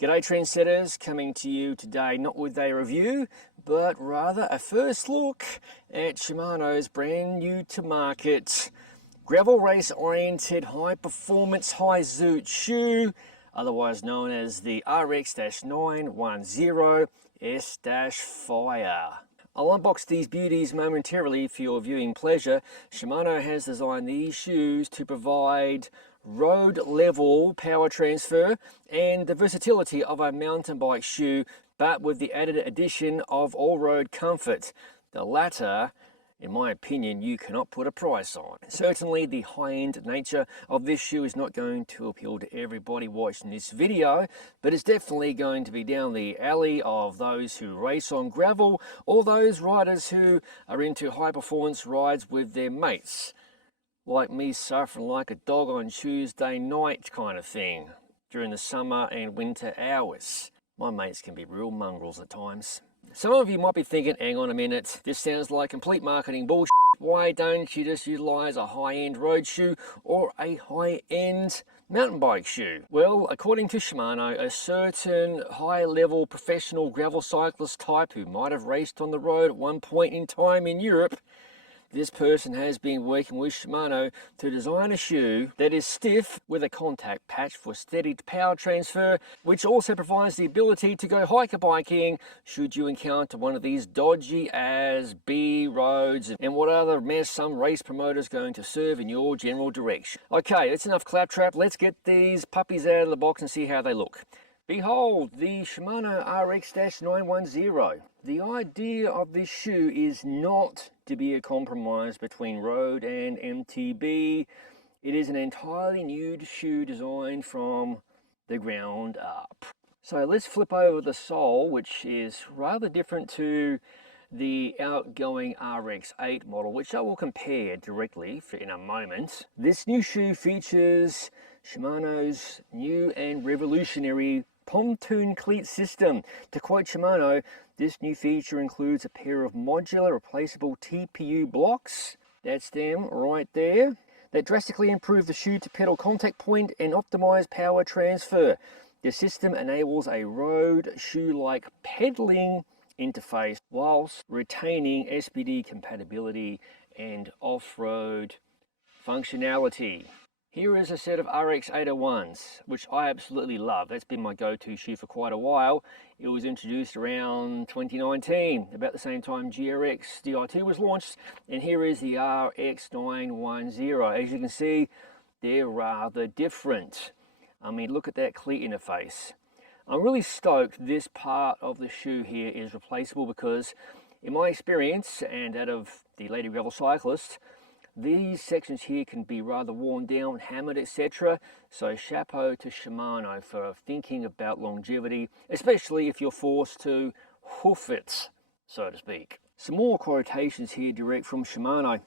G'day trendsetters, coming to you today not with a review, but rather a first look at Shimano's brand new to market gravel race oriented high performance high zoot shoe, otherwise known as the RX910 S-PHYRE. I'll unbox these beauties momentarily for your viewing pleasure. Shimano has designed these shoes to provide road level power transfer and the versatility of a mountain bike shoe, but with the added addition of all-road comfort. The latter, in my opinion, you cannot put a price on. Certainly the high-end nature of this shoe is not going to appeal to everybody watching this video, but it's definitely going to be down the alley of those who race on gravel or those riders who are into high-performance rides with their mates. Like me suffering like a dog on Tuesday night kind of thing during the summer and winter hours. My mates can be real mongrels at times. Some of you might be thinking, hang on a minute, this sounds like complete marketing bullshit. Why don't you just utilize a high-end road shoe or a high-end mountain bike shoe? Well, according to Shimano, a certain high-level professional gravel cyclist type who might have raced on the road at one point in time in Europe, this person has been working with Shimano to design a shoe that is stiff with a contact patch for steady power transfer, which also provides the ability to go hiker biking should you encounter one of these dodgy as B roads and what other mess some race promoter is going to serve in your general direction. Okay, that's enough claptrap. Let's get these puppies out of the box and see how they look. Behold, the Shimano RX910. The idea of this shoe is not to be a compromise between road and MTB. It is an entirely new shoe designed from the ground up. So let's flip over the sole, which is rather different to the outgoing RX8 model, which I will compare directly in a moment. This new shoe features Shimano's new and revolutionary Pontoon Cleat system. To quote Shimano, this new feature includes a pair of modular replaceable TPU blocks, that's them right there, that drastically improve the shoe to pedal contact point and optimize power transfer. The system enables a road shoe-like pedaling interface whilst retaining SPD compatibility and off-road functionality. Here is a set of RX801s, which I absolutely love. That's been my go-to shoe for quite a while. It was introduced around 2019, about the same time GRX DI2 was launched, and here is the RX910. As you can see, they're rather different. I mean, look at that cleat interface. I'm really stoked this part of the shoe here is replaceable because, in my experience, and that of the Lady Gravel Cyclist, these sections here can be rather worn down, hammered, etc. So chapeau to Shimano for thinking about longevity, especially if you're forced to hoof it, so to speak. Some more quotations here direct from Shimano.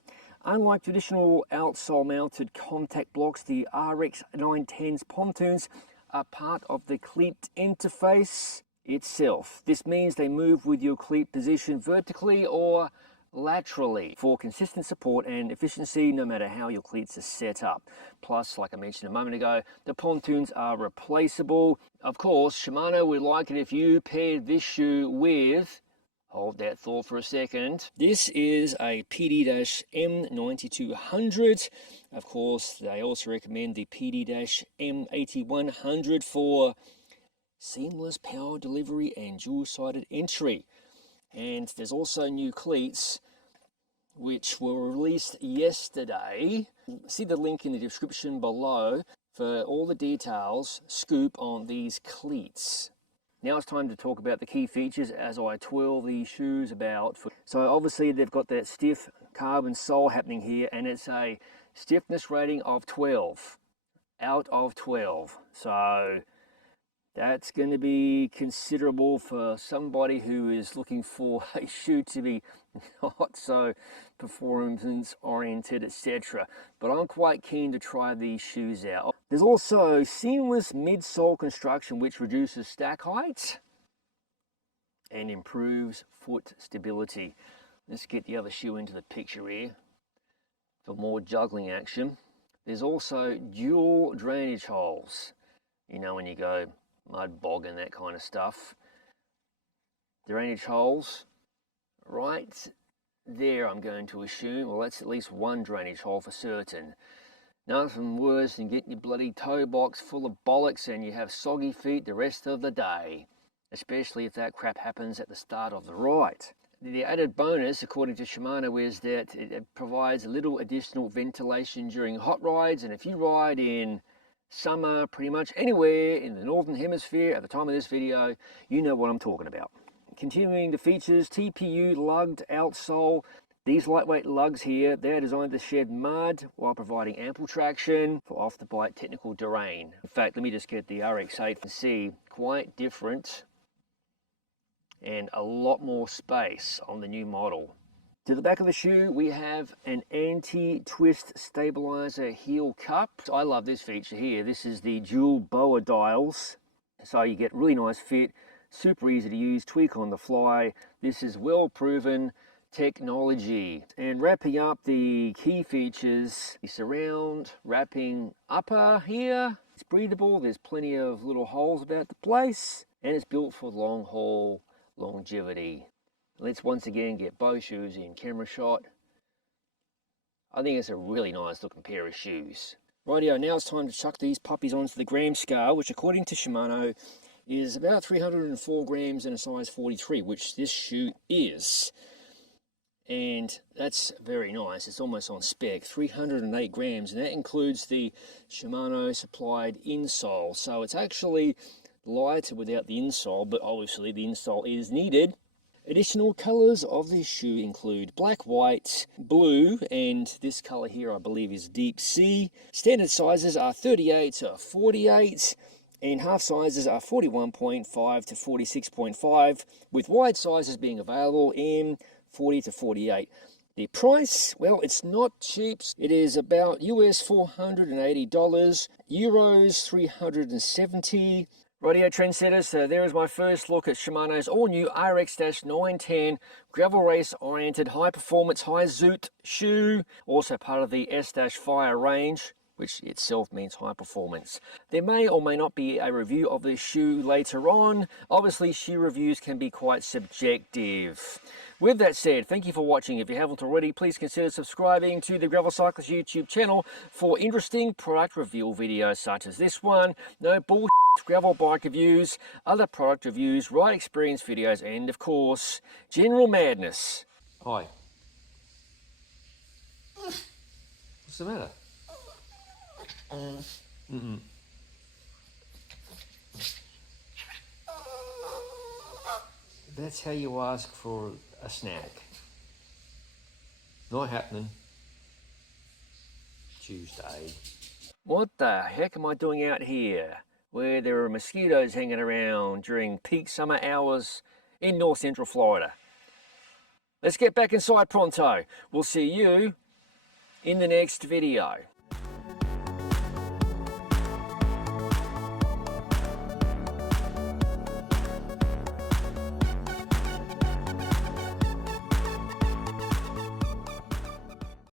Unlike traditional outsole mounted contact blocks, the RX910's pontoons are part of the cleat interface itself. This means they move with your cleat position vertically or laterally for consistent support and efficiency no matter how your cleats are set up. Plus, like I mentioned a moment ago, the pontoons are replaceable. Of course, Shimano would like it if you paired this shoe with, hold that thought for a second, this is a PD-M9200. Of course, they also recommend the PD-M8100 for seamless power delivery and dual-sided entry. And there's also new cleats which were released yesterday. See the link in the description below for all the details, scoop on these cleats. Now it's time to talk about the key features as I twirl these shoes about. So obviously they've got that stiff carbon sole happening here, and it's a stiffness rating of 12 out of 12. So that's going to be considerable for somebody who is looking for a shoe to be not so performance oriented, etc. But I'm quite keen to try these shoes out. There's also seamless midsole construction, which reduces stack height and improves foot stability. Let's get the other shoe into the picture here for more juggling action. There's also dual drainage holes. You know, when you go mud bog and that kind of stuff. Drainage holes right there, I'm going to assume. Well, that's at least one drainage hole for certain. Nothing worse than getting your bloody toe box full of bollocks and you have soggy feet the rest of the day, especially if that crap happens at the start of the ride. The added bonus, according to Shimano, is that it provides a little additional ventilation during hot rides, and if you ride in summer pretty much anywhere in the Northern Hemisphere at the time of this video, you know what I'm talking about. Continuing the features, TPU lugged outsole. These lightweight lugs here, they're designed to shed mud while providing ample traction for off-the-bike technical terrain. In fact, let me just get the RX8 and see, quite different and a lot more space on the new model. To the back of the shoe, we have an anti-twist stabilizer heel cup. I love this feature here. This is the dual BOA dials, so you get really nice fit, super easy to use, tweak on the fly. This is well proven technology. And wrapping up the key features, the surround wrapping upper here, it's breathable, there's plenty of little holes about the place, and it's built for long haul longevity. Let's once again get both shoes in camera shot. I think it's a really nice looking pair of shoes. Rightio, now it's time to chuck these puppies onto the gram scale, which according to Shimano is about 304 grams in a size 43, which this shoe is. And that's very nice. It's almost on spec, 308 grams, and that includes the Shimano supplied insole. So it's actually lighter without the insole, but obviously the insole is needed. Additional colors of this shoe include black, white, blue, and this color here I believe is deep sea. Standard sizes are 38 to 48, and half sizes are 41.5 to 46.5, with wide sizes being available in 40 to 48. The price, well, it's not cheap. It is about US $480, euros 370. Rightio trendsetters, so there is my first look at Shimano's all-new RX910 gravel race-oriented high-performance, high-zoot shoe, also part of the S-PHYRE range, which itself means high performance. There may or may not be a review of this shoe later on. Obviously, shoe reviews can be quite subjective. With that said, thank you for watching. If you haven't already, please consider subscribing to the Gravel Cyclist YouTube channel for interesting product reveal videos such as this one. No bullshit gravel bike reviews, other product reviews, ride experience videos, and of course, general madness. Hi. What's the matter? That's how you ask for a snack. Not happening. Tuesday. What the heck am I doing out here, where there are mosquitoes hanging around during peak summer hours in north central Florida? Let's get back inside pronto. We'll see you in the next video.